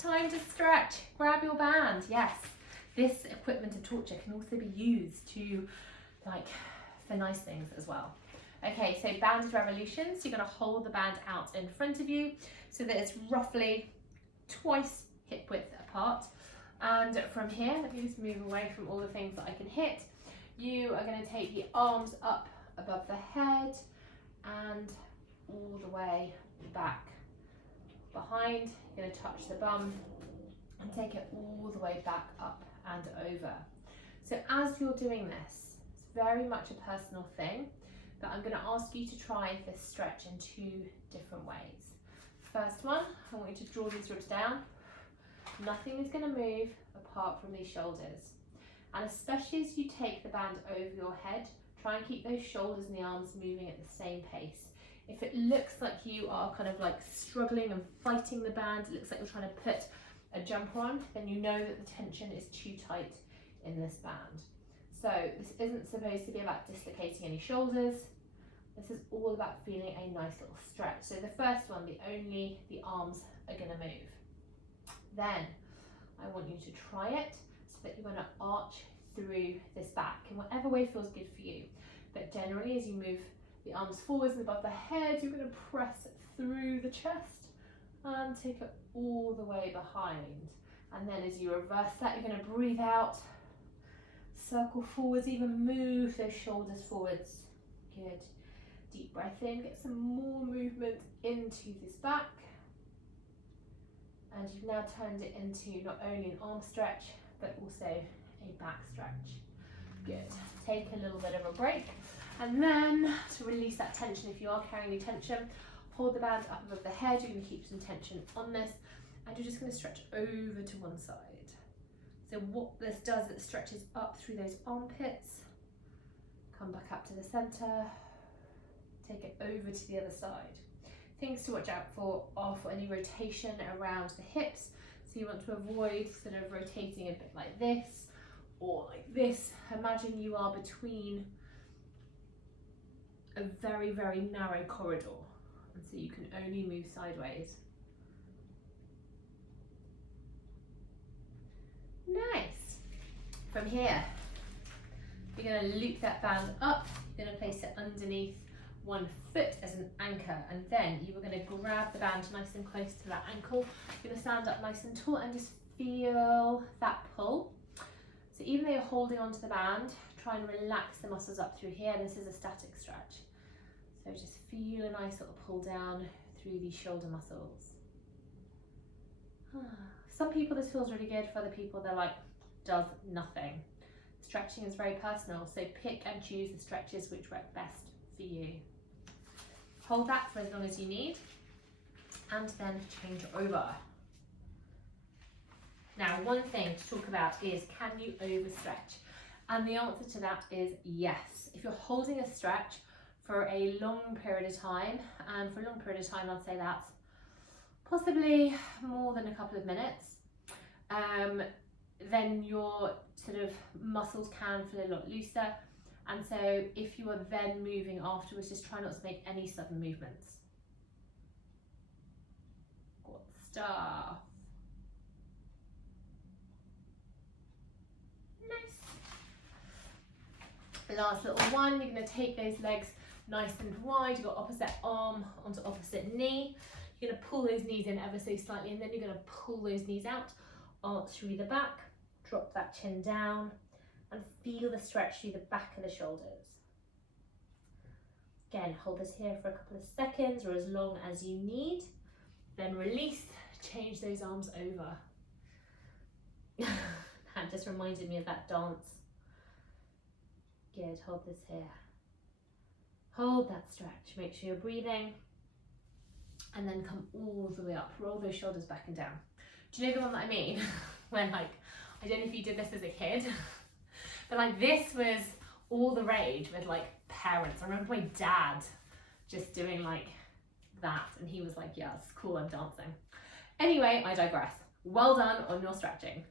time to stretch. Grab your band. Yes, this equipment of torture can also be used to, like, for nice things as well. Okay, so banded revolutions. You're going to hold the band out in front of you so that it's roughly twice hip width apart. And from here, let me just move away from all the things that I can hit. You are going to take the arms up above the head and all the way back behind. You're going to touch the bum and take it all the way back up and over. So as you're doing this, it's very much a personal thing, but I'm going to ask you to try this stretch in 2 different ways. First one, I want you to draw these ribs down. Nothing is going to move apart from these shoulders. And especially as you take the band over your head, try and keep those shoulders and the arms moving at the same pace. If it looks like you are kind of like struggling and fighting the band, it looks like you're trying to put a jumper on, then you know that the tension is too tight in this band. So this isn't supposed to be about dislocating any shoulders. This is all about feeling a nice little stretch. So the first one, only the arms are going to move. Then I want you to try it so that you're going to arch through this back in whatever way feels good for you. But generally, as you move the arms forwards and above the head, you're going to press through the chest and take it all the way behind. And then as you reverse that, you're going to breathe out, circle forwards, even move those shoulders forwards. Good. Deep breath in, get some more movement into this back. And you've now turned it into not only an arm stretch, but also a back stretch. Good. Take a little bit of a break. And then to release that tension, if you are carrying any tension, hold the band up above the head. You're going to keep some tension on this. And you're just going to stretch over to one side. So what this does, it stretches up through those armpits. Come back up to the center. Take it over to the other side. Things to watch out for are for any rotation around the hips. So you want to avoid sort of rotating a bit like this or like this. Imagine you are between a very, very narrow corridor, and so you can only move sideways. Nice. From here, you're going to loop that band up. You're going to place it underneath one foot as an anchor, and then you are going to grab the band nice and close to that ankle. You're going to stand up nice and tall and just feel that pull. So even though you're holding onto the band, try and relax the muscles up through here. This is a static stretch. So just feel a nice little pull down through these shoulder muscles. Some people this feels really good, for other people they're like, does nothing. Stretching is very personal, so pick and choose the stretches which work best for you. Hold that for as long as you need, and then change over. Now, one thing to talk about is, can you overstretch? And the answer to that is yes. If you're holding a stretch for a long period of time, and for a long period of time, I'd say that's possibly more than a couple of minutes, then your sort of muscles can feel a lot looser. And so if you are then moving afterwards, just try not to make any sudden movements. Good stuff. Nice. Last little one, you're going to take those legs nice and wide. You've got opposite arm onto opposite knee. You're going to pull those knees in ever so slightly, and then you're going to pull those knees out, arch through the back, drop that chin down, and feel the stretch through the back of the shoulders. Again, hold this here for a couple of seconds or as long as you need. Then release, change those arms over. That just reminded me of that dance. Good, hold this here. Hold that stretch, make sure you're breathing. And then come all the way up, roll those shoulders back and down. Do you know the one that I mean? When like, I don't know if you did this as a kid, but like this was all the rage with like parents. I remember my dad just doing like that, and he was like, yeah, it's cool, I'm dancing. Anyway, I digress. Well done on your stretching.